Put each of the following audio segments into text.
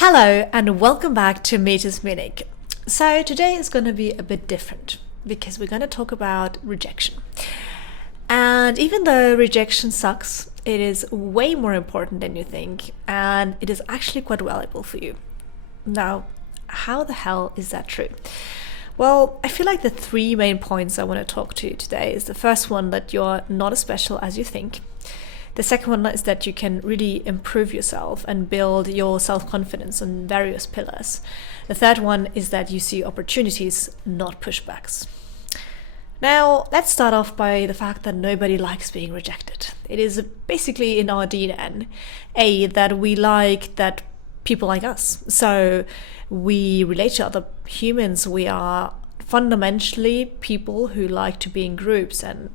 Hello and welcome back to Meet Munich. So today is going to be a bit different because we're going to talk about rejection. And even though rejection sucks, it is way more important than you think, and it is actually quite valuable for you. Now, how the hell is that true? Well, I feel like the three main points I want to talk to you today is the first one, that you're not as special as you think. The second one is that you can really improve yourself and build your self-confidence on various pillars. The third one is that you see opportunities, not pushbacks. Now, let's start off by the fact that nobody likes being rejected. It is basically in our DNA that we like that people like us. So we relate to other humans. We are fundamentally people who like to be in groups and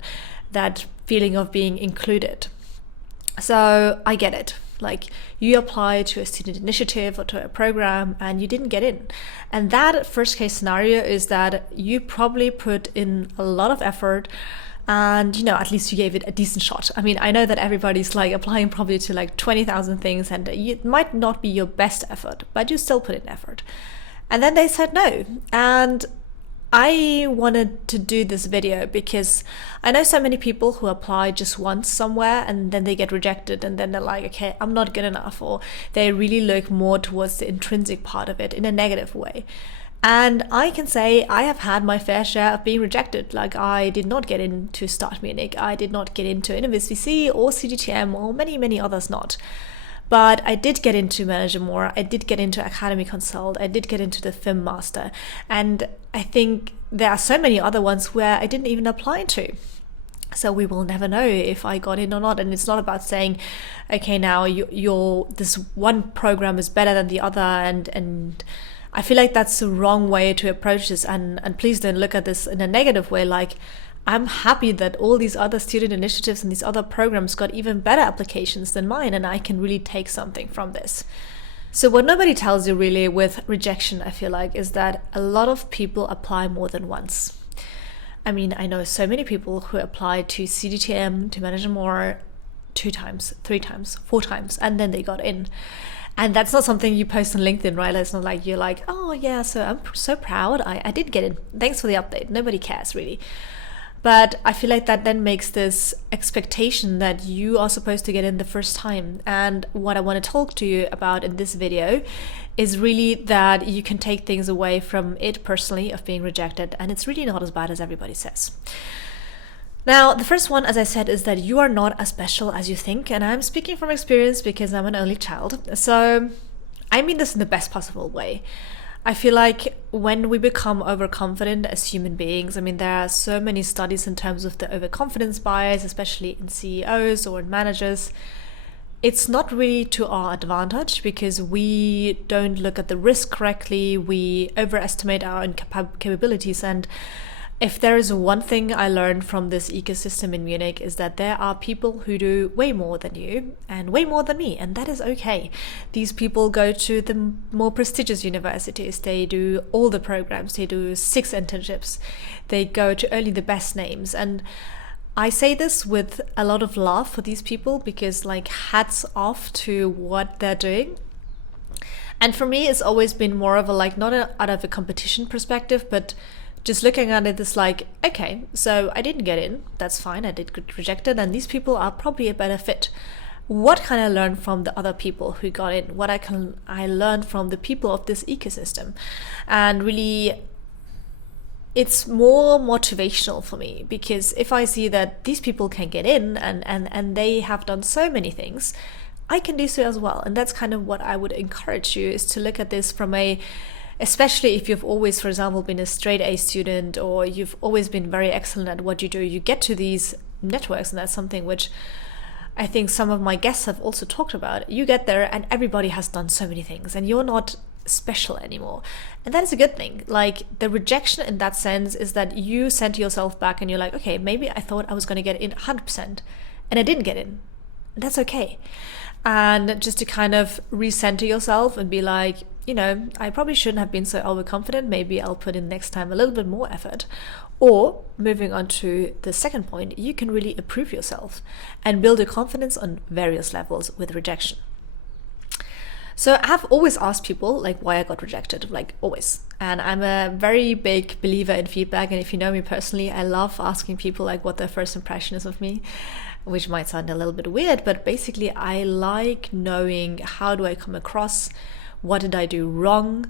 that feeling of being included. So I get it. Like, you apply to a student initiative or to a program and you didn't get in. And that first case scenario is that you probably put in a lot of effort and, at least you gave it a decent shot. I mean, I know that everybody's like applying probably to like 20,000 things and it might not be your best effort, but you still put in effort. And then they said no. And I wanted to do this video because I know so many people who apply just once somewhere and then they get rejected and then they're like, okay, I'm not good enough, or they really look more towards the intrinsic part of it in a negative way. And I can say I have had my fair share of being rejected. Like, I did not get into Start Munich, I did not get into InnovizVC or CGTM or many others not. But I did get into Manager More, I did get into Academy Consult, I did get into the Film Master, and I think there are so many other ones where I didn't even apply to. So we will never know if I got in or not. And it's not about saying, okay, now this one program is better than the other, and I feel like that's the wrong way to approach this. And please don't look at this in a negative way. Like, I'm happy that all these other student initiatives and these other programs got even better applications than mine, and I can really take something from this. So what nobody tells you really with rejection, I feel like, is that a lot of people apply more than once. I mean, I know so many people who applied to CGTM, to Manager More 2 times, 3 times, 4 times, and then they got in. And that's not something you post on LinkedIn, right? It's not like you're like, oh yeah, so I'm so proud, I did get in. Thanks for the update. Nobody cares really. But I feel like that then makes this expectation that you are supposed to get in the first time. And what I want to talk to you about in this video is really that you can take things away from it personally of being rejected. And it's really not as bad as everybody says. Now, the first one, as I said, is that you are not as special as you think. And I'm speaking from experience because I'm an only child. So I mean this in the best possible way. I feel like when we become overconfident as human beings, I mean, there are so many studies in terms of the overconfidence bias, especially in CEOs or in managers. It's not really to our advantage because we don't look at the risk correctly. We overestimate our own capabilities. And if there is one thing I learned from this ecosystem in Munich, is that there are people who do way more than you and way more than me, and that is okay. These people go to the more prestigious universities, they do all the programs, they do 6 internships, they go to only the best names. And I say this with a lot of love for these people because, like, hats off to what they're doing. And for me, it's always been more of a, like, not out of a competition perspective, but just looking at it is like, okay, so I didn't get in, that's fine, I did get rejected, and these people are probably a better fit. What can I learn from the other people who got in? What I learn from the people of this ecosystem? And really, it's more motivational for me, because if I see that these people can get in and they have done so many things, I can do so as well. And that's kind of what I would encourage you, is to look at this from especially if you've always, for example, been a straight A student, or you've always been very excellent at what you do, you get to these networks, and that's something which I think some of my guests have also talked about. You get there and everybody has done so many things and you're not special anymore. And that is a good thing. Like, the rejection in that sense is that you send yourself back and you're like, okay, maybe I thought I was going to get in 100% and I didn't get in. And that's okay. And just to kind of recenter yourself and be like, I probably shouldn't have been so overconfident. Maybe I'll put in next time a little bit more effort. Or moving on to the second point, you can really improve yourself and build your confidence on various levels with rejection. So I've always asked people like why I got rejected, like always. And I'm a very big believer in feedback. And if you know me personally, I love asking people like what their first impression is of me, which might sound a little bit weird, but basically I like knowing how do I come across, what did I do wrong?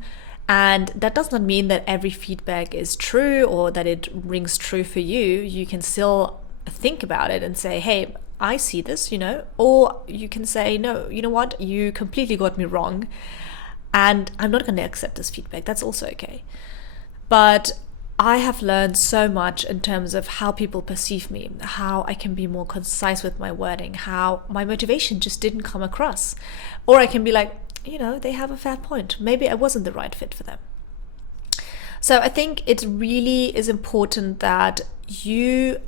And that does not mean that every feedback is true or that it rings true for you. You can still think about it and say, hey, I see this, or you can say, no, you know what, you completely got me wrong and I'm not going to accept this feedback. That's also okay. But I have learned so much in terms of how people perceive me, how I can be more concise with my wording, how my motivation just didn't come across. Or I can be like, they have a fair point. Maybe I wasn't the right fit for them. So I think it really is important that you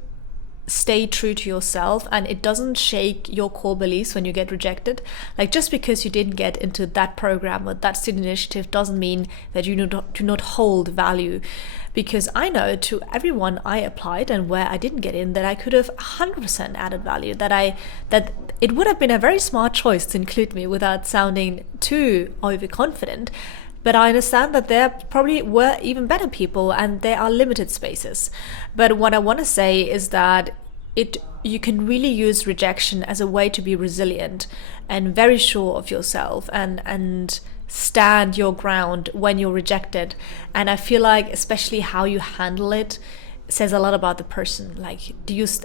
stay true to yourself and it doesn't shake your core beliefs when you get rejected. Like just because you didn't get into that program or that student initiative doesn't mean that you do not hold value. Because I know to everyone I applied and where I didn't get in that I could have 100% added value, that it would have been a very smart choice to include me without sounding too overconfident. But I understand that there probably were even better people and there are limited spaces. But what I want to say is that you can really use rejection as a way to be resilient and very sure of yourself and stand your ground when you're rejected. And I feel like especially how you handle it says a lot about the person. Like,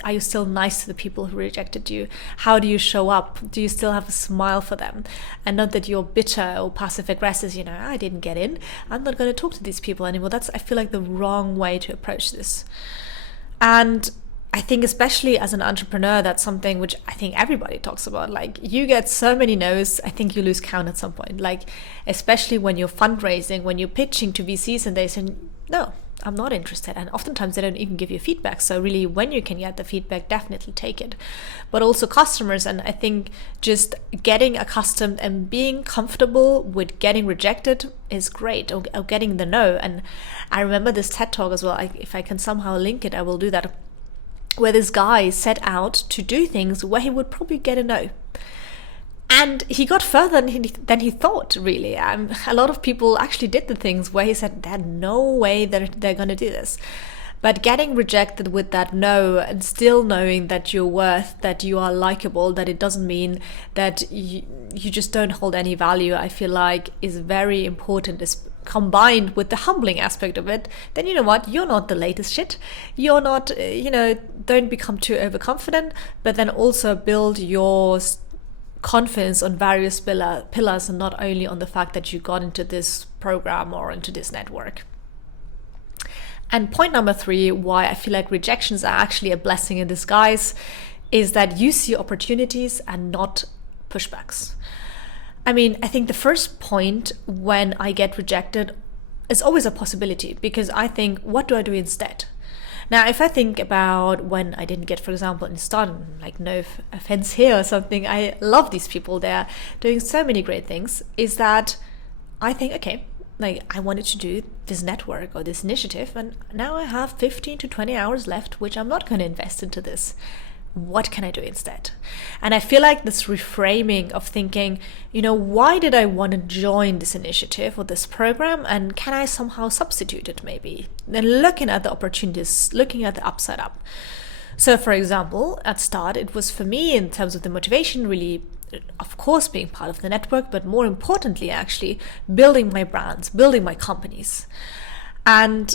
are you still nice to the people who rejected you? How do you show up? Do you still have a smile for them? And not that you're bitter or passive aggressive, I didn't get in, I'm not going to talk to these people anymore. That's, I feel like, the wrong way to approach this. And I think especially as an entrepreneur, that's something which I think everybody talks about. Like, you get so many no's, I think you lose count at some point. Like, especially when you're fundraising, when you're pitching to VCs and they say, no, I'm not interested. And oftentimes they don't even give you feedback. So really, when you can get the feedback, definitely take it. But also customers. And I think just getting accustomed and being comfortable with getting rejected is great, or getting the no. And I remember this TED Talk as well. If I can somehow link it, I will do that, where this guy set out to do things where he would probably get a no. And he got further than he thought, really. A lot of people actually did the things where he said, there's no way that they're going to do this. But getting rejected with that no and still knowing that you're worth, that you are likable, that it doesn't mean that you just don't hold any value, I feel like is very important. It's combined with the humbling aspect of it, then you know what, you're not the latest shit. You're not, don't become too overconfident, but then also build your confidence on various pillars and not only on the fact that you got into this program or into this network. And point number 3, why I feel like rejections are actually a blessing in disguise, is that you see opportunities and not pushbacks. I mean, I think the first point when I get rejected is always a possibility, because I think, what do I do instead? Now, if I think about when I didn't get, for example, in Stardom, like no offense here or something, I love these people, they're doing so many great things, is that I think, okay, like I wanted to do this network or this initiative, and now I have 15 to 20 hours left, which I'm not going to invest into this. What can I do instead? And I feel like this reframing of thinking, why did I want to join this initiative or this program, and can I somehow substitute it maybe? Then looking at the opportunities, looking at the upside up. So for example, at start, it was for me in terms of the motivation really, of course, being part of the network, but more importantly, actually building my brands, building my companies. And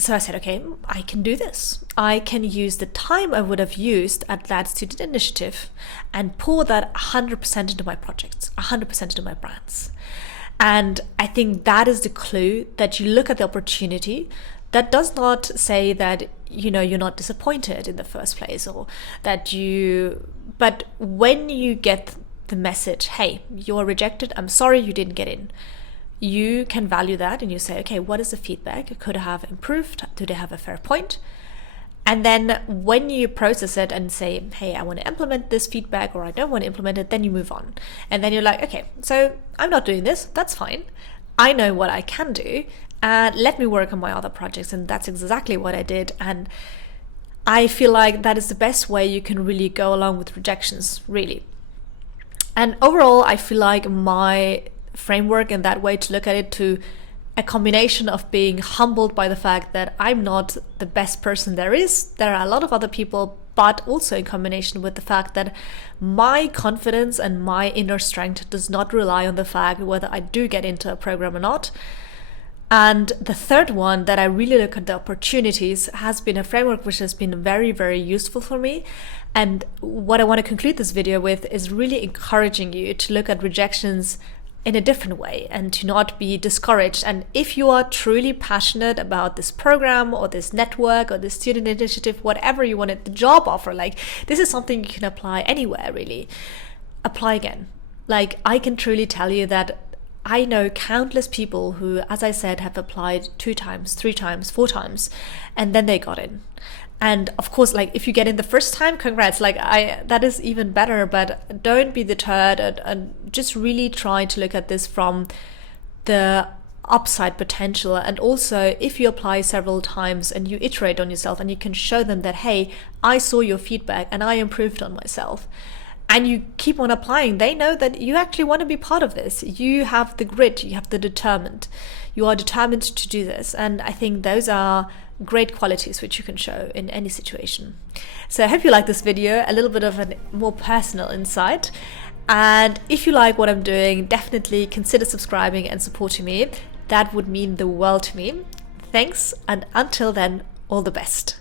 so I said, okay, I can do this. I can use the time I would have used at that student initiative and pour that 100% into my projects, 100% into my brands. And I think that is the clue, that you look at the opportunity. That does not say that, you're not disappointed in the first place, or that but when you get the message, hey, you're rejected, I'm sorry you didn't get in, you can value that and you say, okay, what is the feedback? Could I have improved? Do they have a fair point? And then when you process it and say, hey, I want to implement this feedback, or I don't want to implement it, then you move on. And then you're like, okay, so I'm not doing this. That's fine. I know what I can do. And let me work on my other projects. And that's exactly what I did. And I feel like that is the best way you can really go along with rejections, really. And overall, I feel like my framework and that way to look at it, to a combination of being humbled by the fact that I'm not the best person there is. There are a lot of other people, but also in combination with the fact that my confidence and my inner strength does not rely on the fact whether I do get into a program or not. And the third one, that I really look at the opportunities, has been a framework which has been very, very useful for me. And what I want to conclude this video with is really encouraging you to look at rejections in a different way and to not be discouraged. And if you are truly passionate about this program or this network or this student initiative, whatever you wanted, the job offer, like this is something you can apply anywhere, really. Apply again. Like, I can truly tell you that I know countless people who, as I said, have applied 2 times, 3 times, 4 times, and then they got in. And of course, like if you get in the first time, congrats, like that is even better, but don't be deterred, and just really try to look at this from the upside potential. And also, if you apply several times and you iterate on yourself and you can show them that, hey, I saw your feedback and I improved on myself, and you keep on applying, they know that you actually want to be part of this. You have the grit, you have the determined, you are determined to do this. And I think those are great qualities which you can show in any situation. So I hope you like this video, a little bit of a more personal insight. And if you like what I'm doing, definitely consider subscribing and supporting me. That would mean the world to me. Thanks, and until then, all the best.